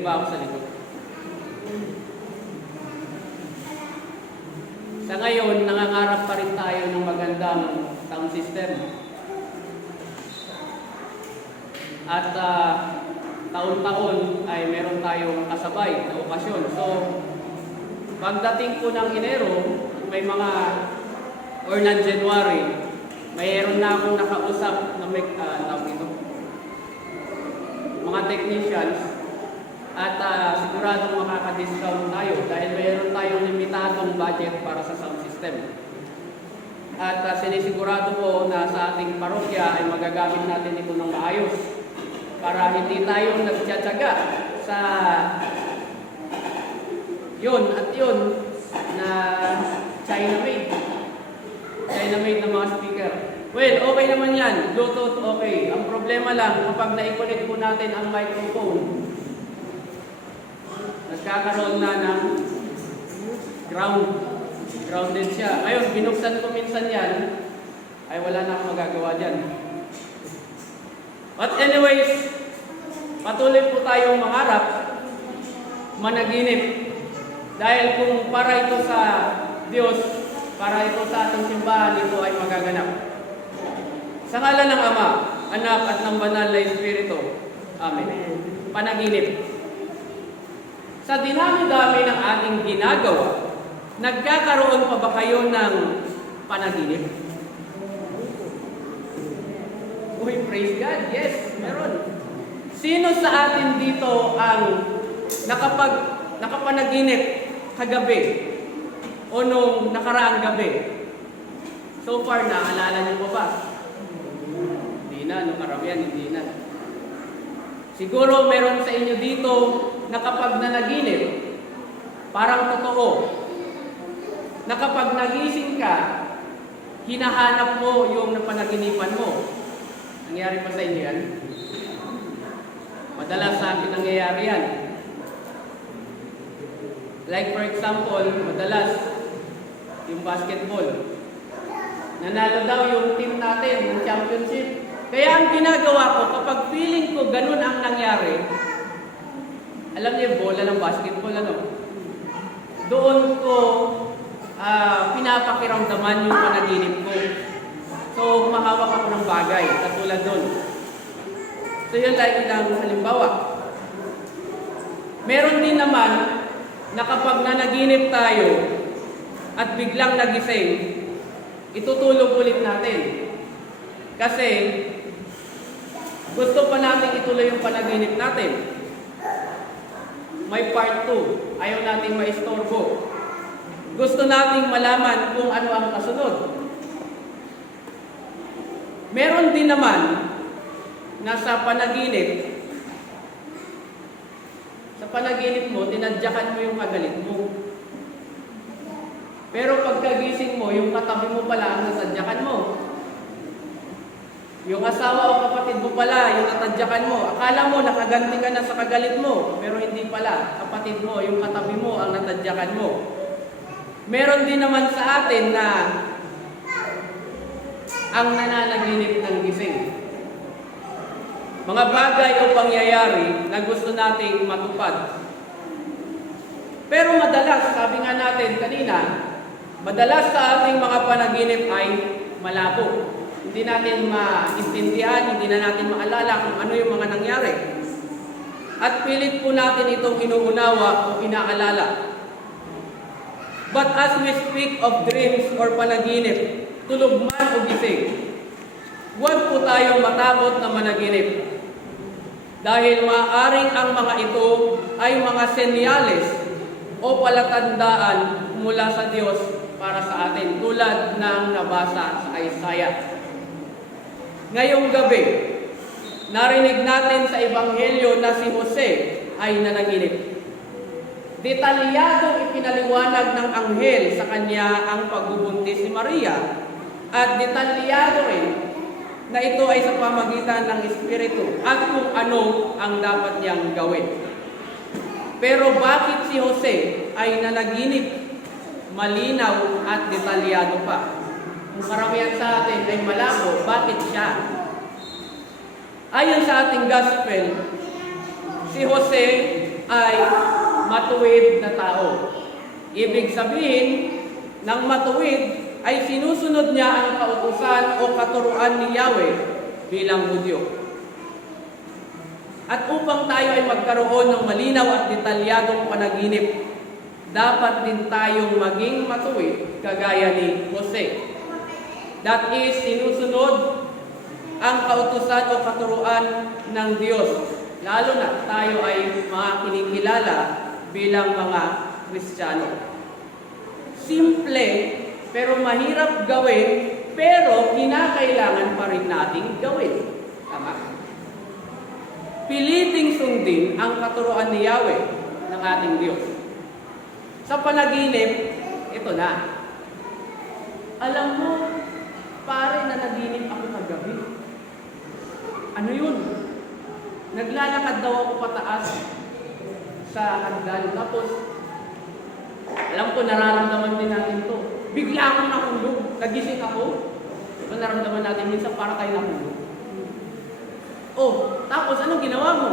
Direct ba ako sa likod? Sa ngayon, nangangarap pa rin tayo ng magandang sound system. At ah, taon-taon ay meron tayong kasabay na okasyon. So, pagdating po ng Enero, may mga, or ng January, mayroon na akong nakausap na may, uh, tawag ito, mga technicians at ah, siguradong makaka-discount tayo dahil mayroon tayong limitadong budget para sa sound system. At ah, sinisigurado ko na sa ating parokya ay magagamit natin ito ng maayos para hindi tayo nagtsatsaga sa yun at yun na China made. China made ng mga speaker. Well, okay naman yan. Bluetooth, okay. Ang problema lang, kapag na-connect po natin ang microphone, nagkakaroon na ng ground. Grounded siya. Ngayon, binuksan ko minsan yan, ay wala na akong magagawa dyan. But anyways, patuloy po tayong mangarap, managinip. Dahil kung para ito sa Diyos, para ito sa ating simbahan, ito ay magaganap. Sa ngala ng Ama, Anak at ng Banal na Espiritu. Amen. Panaginip. Sa dinami-dami ng ating ginagawa, nagkakaroon pa ba kayo ng panaginip? Uy, praise God. Yes, meron. Sino sa atin dito ang nakapag nakapanaginip kagabi o nung nakaraang gabi? So far, naalala niyo pa ba? Hindi na, nung karamihan, hindi na. Siguro meron sa inyo dito na kapag nanaginip, parang totoo, na kapag nagising ka, hinahanap mo yung napanaginipan mo. Nangyari pa sa inyo yan? Madalas sa akin nangyayari yan. Like for example, madalas yung basketball. Nanalo daw yung team natin ng championship. Kaya ang ginagawa ko, kapag feeling ko ganun ang nangyari, alam niyo, bola ng basketball, ano? Doon ko ah, pinapakiramdaman yung panaginip ko. So, humahawak ako ng bagay, katulad doon. So, yun lang ilang halimbawa. Meron din naman na kapag nanaginip tayo at biglang nagising, itutulog ulit natin. Kasi gusto pa natin ituloy yung panaginip natin. May part 2. Ayaw nating maistorbo. Gusto nating malaman kung ano ang kasunod. Meron din naman na sa panaginip, sa panaginip mo, tinadyakan mo yung kagalit mo. Pero pagkagising mo, yung katabi mo pala ang. Yung asawa o kapatid mo pala, yung natadyakan mo. Akala mo, nakaganti ka na sa kagalit mo. Pero hindi pala. Kapatid mo, yung katabi mo ang natadyakan mo. Meron din naman sa atin na ang nananaginip ng gising. Mga bagay o pangyayari na gusto nating matupad. Pero madalas, sabi nga natin kanina, madalas sa ating mga panaginip ay malabo. Hindi natin maintindihan, hindi na natin maalala kung ano yung mga nangyari. At pilit po natin itong inuunawa o inaalala. But as we speak of dreams or panaginip, tulog man o gising, huwag po tayong matakot na managinip. Dahil maaring ang mga ito ay mga senyales o palatandaan mula sa Diyos para sa atin, tulad ng nabasa sa Isaiah. Ngayong gabi, narinig natin sa Ebanghelyo na si Jose ay nanaginip. Detalyado ipinaliwanag ng anghel sa kanya ang pagbubuntis ni Maria at detalyado rin na ito ay sa pamagitan ng Espiritu at kung ano ang dapat niyang gawin. Pero bakit si Jose ay nanaginip, malinaw at detalyado pa? Kung karamihan sa atin ay malabo, bakit siya? Ayon sa ating gospel, si Jose ay matuwid na tao. Ibig sabihin, ng matuwid ay sinusunod niya ang kautusan o katuruan ni Yahweh bilang Hudyo. At upang tayo ay magkaroon ng malinaw at detalyadong panaginip, dapat din tayong maging matuwid kagaya ni Jose. That is, sinusunod ang kautusan o katuruan ng Diyos. Lalo na tayo ay mga kinikilala bilang mga Kristiyano. Simple, pero mahirap gawin, pero kinakailangan pa rin nating gawin. Tama? Piliting sundin ang katuruan ni Yahweh ng ating Diyos. Sa panaginip, ito na. Alam mo, pare na naginip ako kagabi. Ano yun? Naglalakad daw ako pataas sa hagdan. Tapos, alam ko nararamdaman din natin to. Bigla akong nahulog. Nagising ako. Ito naramdaman natin minsan para tayo nahulog. Oh, tapos anong ginawa mo?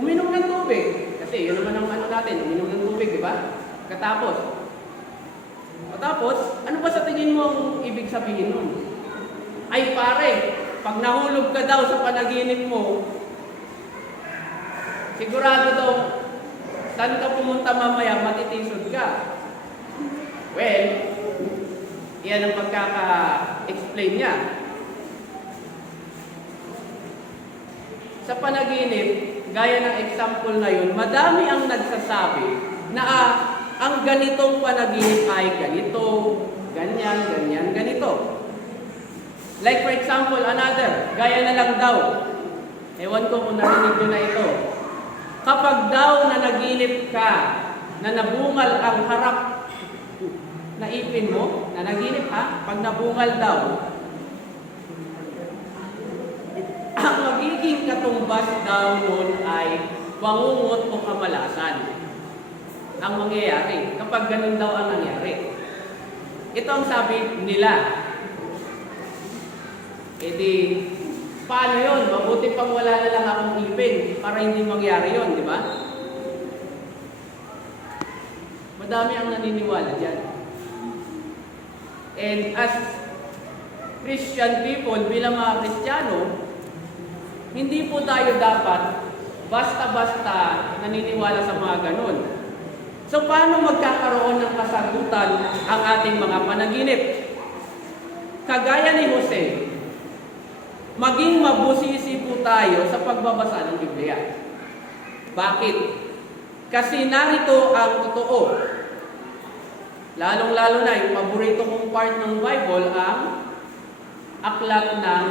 Uminom ng tubig. Kasi yun naman ang ano natin, uminom ng tubig, di ba? Katapos. Katapos, ano ba sa tingin mo ang ibig sabihin nun? Ay pare, pag nahulog ka daw sa panaginip mo, sigurado daw, saan ka pumunta mamaya, matitisod ka. Well, yan ang pagkaka-explain niya. Sa panaginip, gaya ng example na yun, madami ang nagsasabi na ah, ang ganitong panaginip ay ganito, ganyan, ganyan, ganito. Like for example, another, gaya na lang daw. Ewan ko kung narinig nyo na ito. Kapag daw na naginip ka, na nabungal ang harap na ipin mo, na naginip ha, pag nabungal daw, ang magiging katumbas daw nun ay bangungot o kamalasan ang mangyayari kapag ganun daw ang nangyari. Ito ang sabi nila. E di, paano yun? Mabuti pang wala na lang akong ipin para hindi mangyari yun, di ba? Madami ang naniniwala dyan. And as Christian people, bilang mga Kristiyano, hindi po tayo dapat basta-basta naniniwala sa mga ganun. So paano magkakaroon ng kasagutan ang ating mga panaginip? Kagaya ni Jose, maging mabusisi po tayo sa pagbabasa ng Biblia. Bakit? Kasi narito ang totoo. Lalong-lalo na yung paborito kong part ng Bible ang aklat ng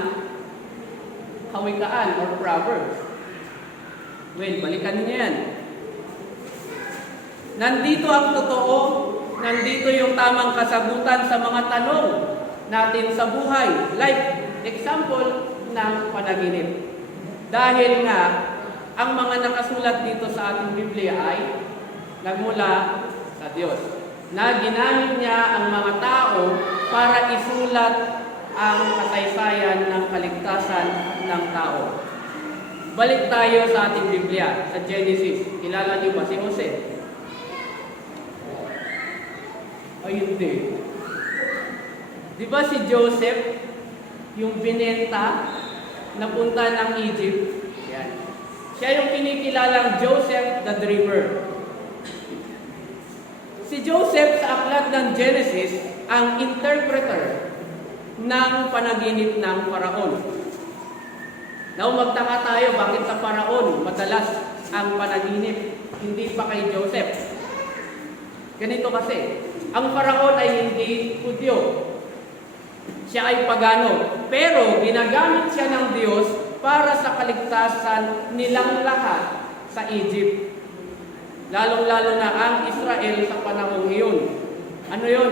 kawikaan or proverbs. Well, balikan niyo yan. Nandito ang totoo, nandito yung tamang kasagutan sa mga tanong natin sa buhay. Like, example ng panaginip. Dahil nga, ang mga nakasulat dito sa ating Biblia ay nagmula sa Diyos. Na ginamit niya ang mga tao para isulat ang kasaysayan ng kaligtasan ng tao. Balik tayo sa ating Biblia, sa Genesis. Kilala niyo ba si Jose? Ay, hindi. Di ba si Joseph, yung binenta, napunta ng Egypt? Yan. Siya yung kinikilalang Joseph the Dreamer. Si Joseph sa aklat ng Genesis, ang interpreter ng panaginip ng Paraon. Now magtaka tayo bakit sa Paraon madalas ang panaginip, hindi pa kay Joseph. Ganito kasi, ang Paraon ay hindi Hudyo. Siya ay pagano. Pero ginagamit siya ng Diyos para sa kaligtasan nilang lahat sa Egypt. Lalong-lalo na ang Israel sa panahong iyon. Ano yun?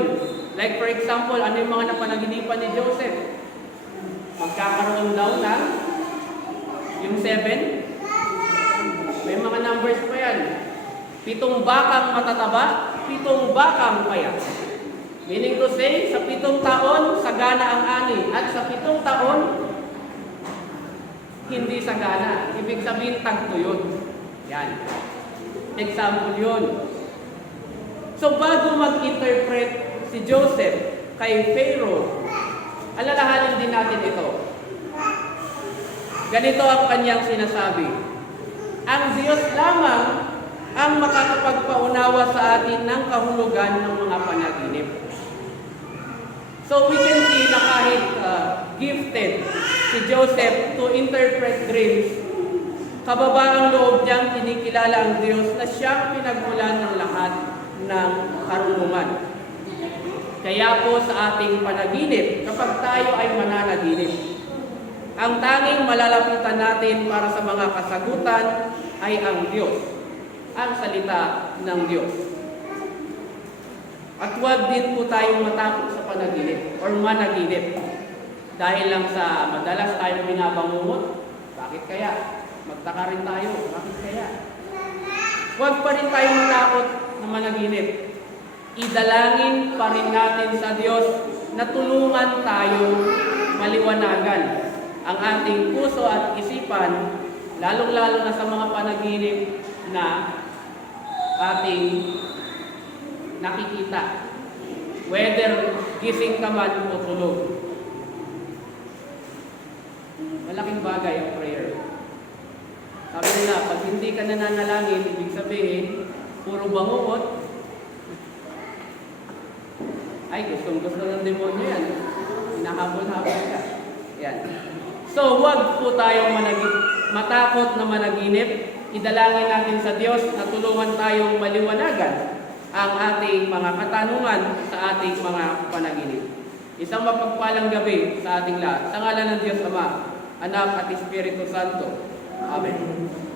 Like for example, ano yung mga napanaginipan ni Joseph? Magkakaroon daw na yung seven. May mga numbers pa yan. Pitong bakang matataba, pitong bakang payat. Meaning to say, sa pitong taon, sagana ang ani. At sa pitong taon, hindi sagana. Ibig sabihin, tagto yun. Yan. Example yun. So bago mag-interpret si Joseph kay Pharaoh, alalahanin din natin ito. Ganito ang kanyang sinasabi. Ang Diyos lamang ang makakapagpaunawa sa atin ng kahulugan ng mga panaginip. So we can see na kahit uh, gifted si Joseph to interpret dreams, kababaang loob niyang kinikilala ang Diyos na siyang pinagmulan ng lahat ng karunungan. Kaya po sa ating panaginip, kapag tayo ay mananaginip, ang tanging malalapitan natin para sa mga kasagutan ay ang Diyos, ang salita ng Diyos. At huwag din po tayong matakot sa panaginip or managinip. Dahil lang sa madalas tayong binabangungot, bakit kaya? Magtaka rin tayo, bakit kaya? Huwag pa rin tayong matakot na managinip. Idalangin pa rin natin sa Diyos na tulungan tayong maliwanagan ang ating puso at isipan, lalong-lalo na sa mga panaginip na ating nakikita. Whether gising ka man o tulog. Malaking bagay ang prayer. Sabi nila, pag hindi ka nananalangin, ibig sabihin, puro bangungot, ay, gustong gusto ng demonyo yan. Hinahabol-habol ka. Yan. So, huwag po tayong managin, matakot na managinip. Idalangin natin sa Diyos na tulungan tayong maliwanagan ang ating mga katanungan sa ating mga panaginip. Isang mapagpalang gabi sa ating lahat. Sa ngalan ng Diyos Ama, Anak at Espiritu Santo. Amen.